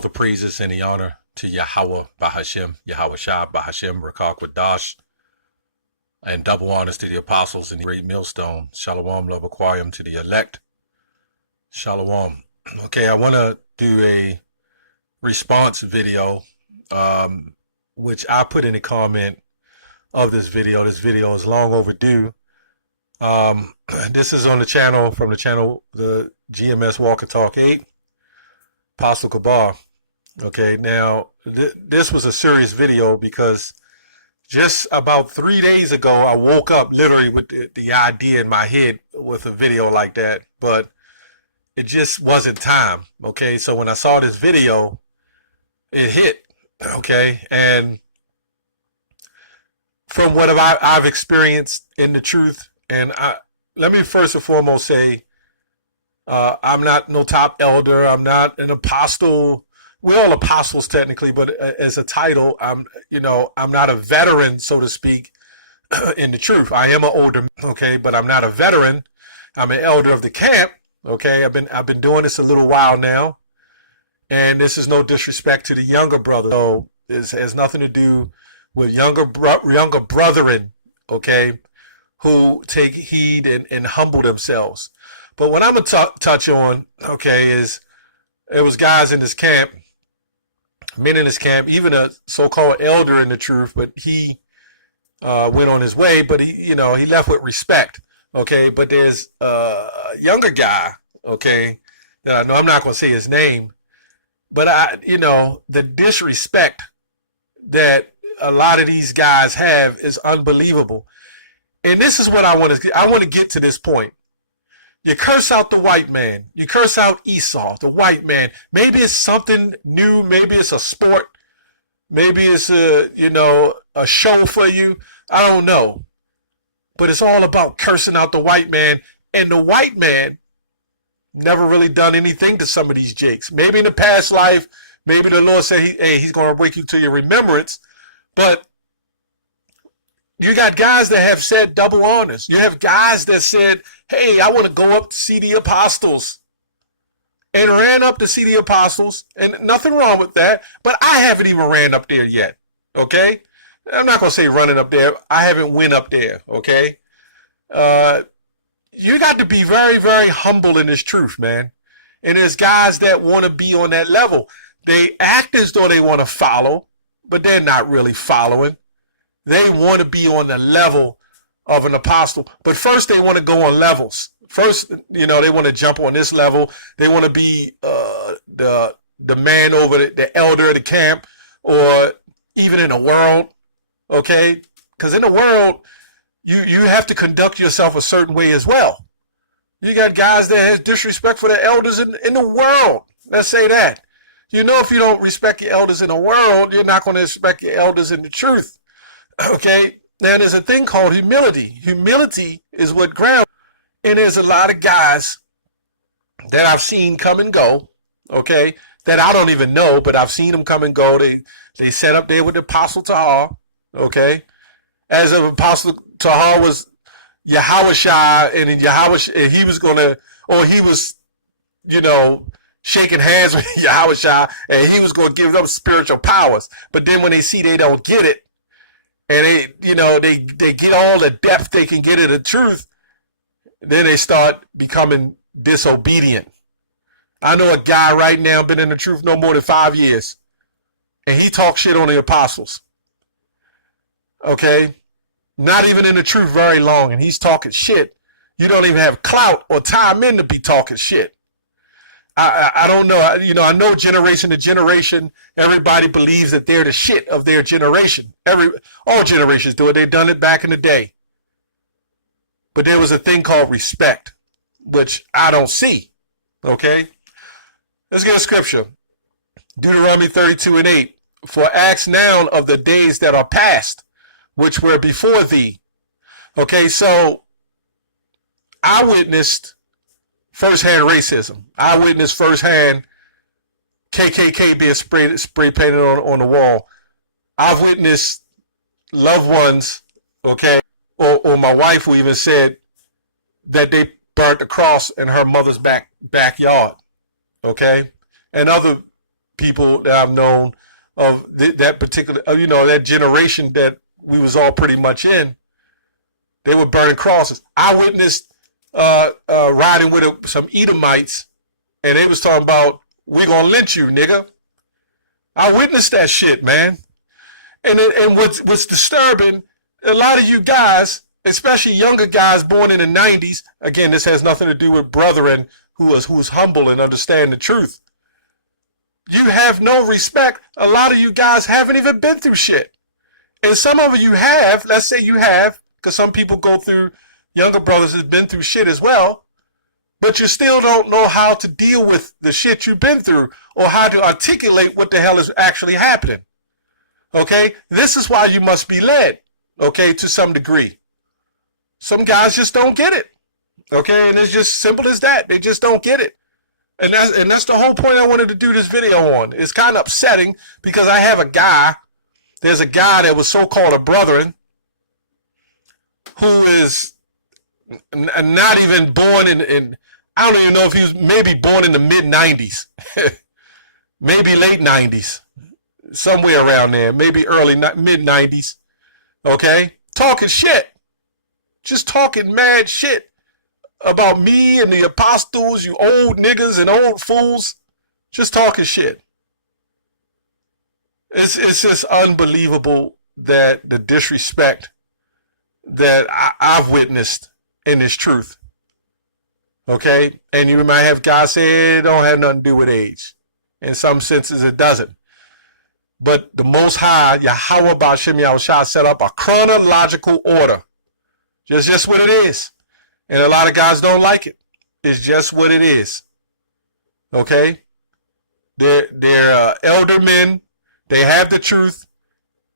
All the praises and the honor to Yahweh Bahashem, Yahweh Shah Bahashem, Rakak Wadash, and double honors to the apostles and the great millstone. Shalom, love aquarium to the elect. Shalom. Okay, I want to do a response video, which I put in the comment of this video. This video is long overdue. This is on the channel, from the channel, the GMS Walker Talk 8, Apostle Kabar. Okay, now this was a serious video because just about 3 days ago, I woke up literally with the idea in my head with a video like that, but it just wasn't time. Okay, so when I saw this video, it hit. Okay, and from what I've experienced in the truth, and let me first and foremost say, I'm not no top elder. I'm not an apostle. We're all apostles technically, but as a title, I'm not a veteran, so to speak, in the truth. I am an older, okay, but I'm not a veteran. I'm an elder of the camp. Okay, I've been doing this a little while now, and this is no disrespect to the younger brother. So this has nothing to do with younger brethren, okay, who take heed and humble themselves. But what I'm gonna touch on, okay, is it was guys in this camp, men in this camp, even a so-called elder in the truth, but he went on his way, but he left with respect, okay. But there's a younger guy, okay, that I know, I'm not gonna say his name, but the disrespect that a lot of these guys have is unbelievable. And this is what I want to get to this point. You curse out the white man. You curse out Esau, the white man. Maybe it's something new. Maybe it's a sport. Maybe it's a show for you. I don't know. But it's all about cursing out the white man. And the white man never really done anything to some of these jakes. Maybe in the past life, maybe the Lord said, he's going to wake you to your remembrance. But you got guys that have said double honors. You have guys that said, hey, I want to go up to see the apostles, and ran up to see the apostles, and nothing wrong with that, but I haven't even ran up there yet, okay? I'm not going to say running up there. I haven't went up there, okay? You got to be very, very humble in this truth, man. And there's guys that want to be on that level. They act as though they want to follow, but they're not really following. They want to be on the level of an apostle. But first, they want to go on levels. First, they want to jump on this level. They want to be the man over the elder of the camp, or even in the world, okay? Because in the world, you have to conduct yourself a certain way as well. You got guys that have disrespect for the elders in the world. Let's say that. If you don't respect your elders in the world, you're not going to respect your elders in the truth. Okay, now there's a thing called humility. Humility is what ground, and there's a lot of guys that I've seen come and go, okay, that I don't even know, but I've seen them come and go. They set up there with the Apostle Tahar, okay, as if Apostle Tahar was Yahweh Shah, and he was gonna, or he was, shaking hands with Yahweh Shah, and he was gonna give them spiritual powers. But then when they see they don't get it, and they get all the depth they can get of the truth, then they start becoming disobedient. I know a guy right now been in the truth no more than 5 years, and he talks shit on the apostles. Okay, not even in the truth very long, and he's talking shit. You don't even have clout or time in to be talking shit. I don't know. I know generation to generation, everybody believes that they're the shit of their generation. All generations do it. They've done it back in the day. But there was a thing called respect, which I don't see. Okay? Let's get a scripture. Deuteronomy 32:8. For acts now of the days that are past, which were before thee. Okay, so I witnessed firsthand racism. I witnessed firsthand KKK being spray painted on the wall. I've witnessed loved ones, okay, or my wife who even said that they burnt the cross in her mother's backyard, okay, and other people that I've known of that particular, that generation that we was all pretty much in. They were burning crosses. I witnessed riding with some Edomites, and they was talking about, we gonna lynch you, nigga. I witnessed that shit, man. And what's disturbing, a lot of you guys, especially younger guys born in the 90s, again, this has nothing to do with brethren who was humble and understand the truth. You have no respect. A lot of you guys haven't even been through shit. And some of you have, let's say you have, because some people go through, younger brothers have been through shit as well, but you still don't know how to deal with the shit you've been through or how to articulate what the hell is actually happening. Okay? This is why you must be led, okay, to some degree. Some guys just don't get it. Okay? And it's just simple as that. They just don't get it. And that's the whole point I wanted to do this video on. It's kind of upsetting because I have a guy, there's a guy that was so-called a brethren who is not even born in I don't even know if he was maybe born in the mid-90s, maybe late 90s, somewhere around there, maybe early mid-90s, okay? Talking shit, just talking mad shit about me and the apostles, you old niggas and old fools, just talking shit. It's just unbelievable that the disrespect that I've witnessed in this truth. Okay? And you might have guys say it don't have nothing to do with age. In some senses it doesn't. But the Most High, Yahweh Ba'Shem Yahushua, set up a chronological order. Just what it is. And a lot of guys don't like it. It's just what it is. Okay? They're elder men. They have the truth.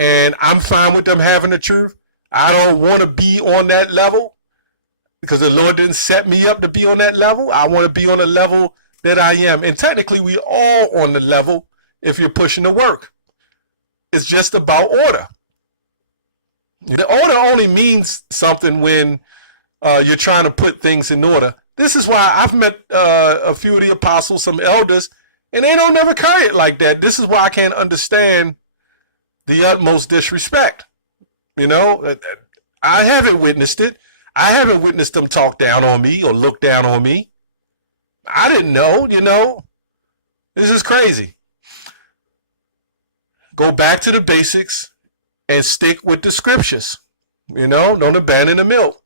And I'm fine with them having the truth. I don't want to be on that level because the Lord didn't set me up to be on that level. I want to be on the level that I am. And technically, we all on the level if you're pushing the work. It's just about order. The order only means something when you're trying to put things in order. This is why I've met a few of the apostles, some elders, and they don't never carry it like that. This is why I can't understand the utmost disrespect. You know, I haven't witnessed it. I haven't witnessed them talk down on me or look down on me. I didn't know, you know. This is crazy. Go back to the basics and stick with the scriptures. You know, don't abandon the milk.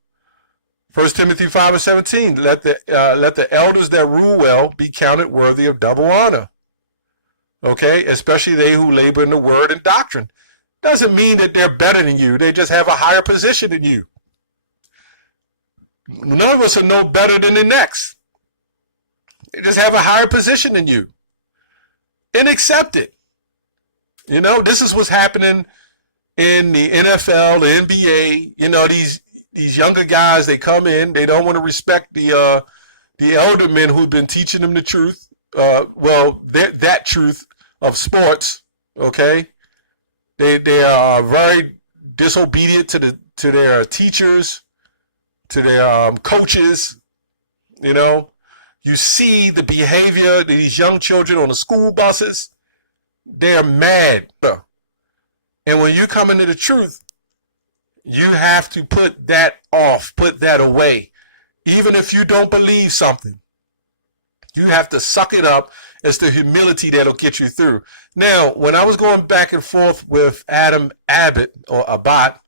1 Timothy 5:17, let the elders that rule well be counted worthy of double honor. Okay, especially they who labor in the word and doctrine. Doesn't mean that they're better than you. They just have a higher position than you. None of us are no better than the next. They just have a higher position than you. And accept it. You know, this is what's happening in the NFL, the NBA. You know, these younger guys, they come in, they don't want to respect the elder men who've been teaching them the truth. That truth of sports, okay? They are very disobedient to their teachers, to their coaches. You know, you see the behavior of these young children on the school buses. They're mad. And when you come into the truth, you have to put that off, put that away. Even if you don't believe something, you have to suck it up. It's the humility that'll get you through. Now, when I was going back and forth with Adam Abbott, or Abbott,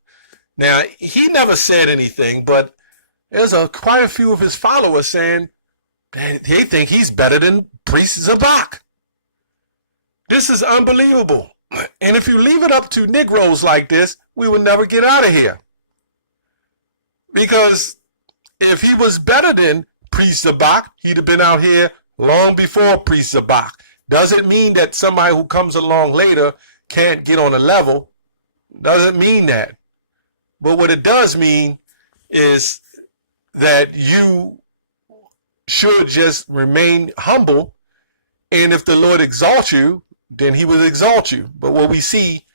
now, he never said anything, but there's quite a few of his followers saying that they think he's better than Priest Zabak. This is unbelievable. And if you leave it up to Negroes like this, we will never get out of here. Because if he was better than Priest Zabak, he'd have been out here long before Priest Zabak. Doesn't mean that somebody who comes along later can't get on a level. Doesn't mean that. But what it does mean is that you should just remain humble. And if the Lord exalts you, then he will exalt you. But what we see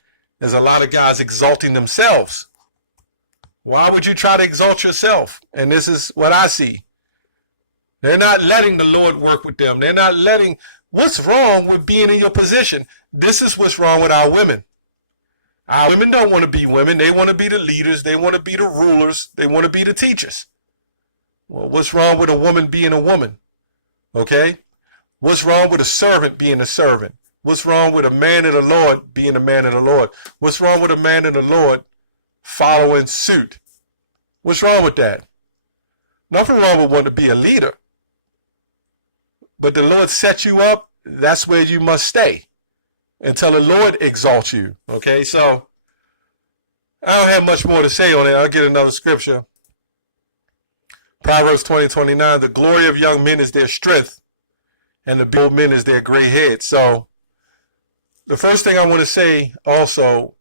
is a lot of guys exalting themselves. Why would you try to exalt yourself? And this is what I see. They're not letting the Lord work with them. They're not letting What's wrong with being in your position? This is what's wrong with our women. Our women don't want to be women. They want to be the leaders. They want to be the rulers. They want to be the teachers. Well, what's wrong with a woman being a woman? Okay? What's wrong with a servant being a servant? What's wrong with a man of the Lord being a man of the Lord? What's wrong with a man of the Lord following suit? What's wrong with that? Nothing wrong with wanting to be a leader. But the Lord set you up, that's where you must stay until the Lord exalts you. Okay, so I don't have much more to say on it. I'll get another scripture. Proverbs 20:29, the glory of young men is their strength, and the old men is their gray head. So the first thing I want to say also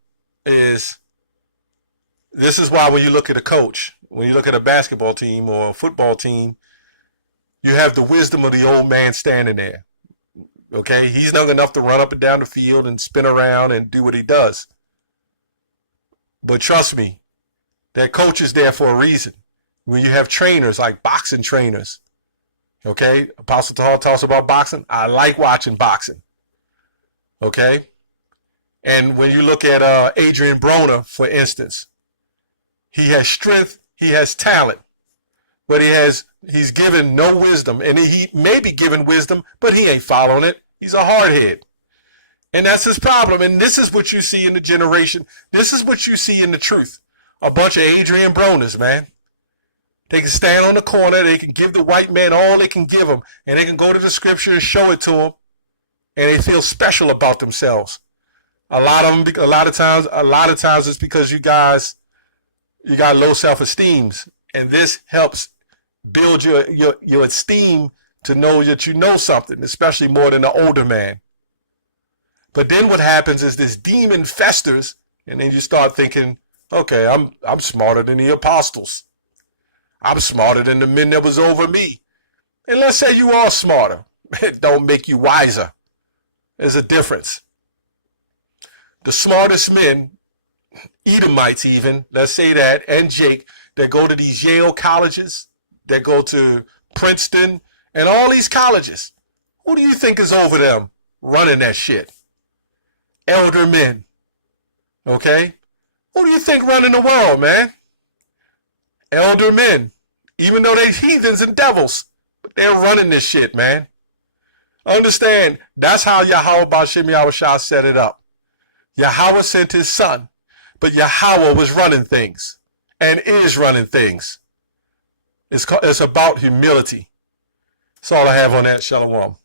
is this is why when you look at a coach, when you look at a basketball team or a football team, you have the wisdom of the old man standing there. Okay, he's young enough to run up and down the field and spin around and do what he does. But trust me, that coach is there for a reason. When you have trainers like boxing trainers, okay, Apostle Tahal talks about boxing. I like watching boxing. Okay, and when you look at Adrian Broner, for instance, he has strength, he has talent, but he's given no wisdom, and he may be given wisdom, but he ain't following it. He's a hardhead. And that's his problem. And this is what you see in the generation. This is what you see in the truth. A bunch of Adrian Broners, man. They can stand on the corner. They can give the white man all they can give him. And they can go to the scripture and show it to him. And they feel special about themselves. A lot of times it's because you got low self-esteem. And this helps build your esteem to know that you know something, especially more than the older man. But then what happens is this demon festers, and then you start thinking, okay, I'm smarter than the apostles. I'm smarter than the men that was over me. And let's say you are smarter. It don't make you wiser. There's a difference. The smartest men, Edomites even, let's say that, and Jake, that go to these Yale colleges, that go to Princeton, and all these colleges. Who do you think is over them running that shit? Elder men. Okay? Who do you think running the world, man? Elder men. Even though they heathens and devils, but they're running this shit, man. Understand, that's how Yahweh B'Shem Yahushua set it up. Yahweh sent his son, but Yahweh was running things and is running things. It's about humility. That's all I have on that. Shalom.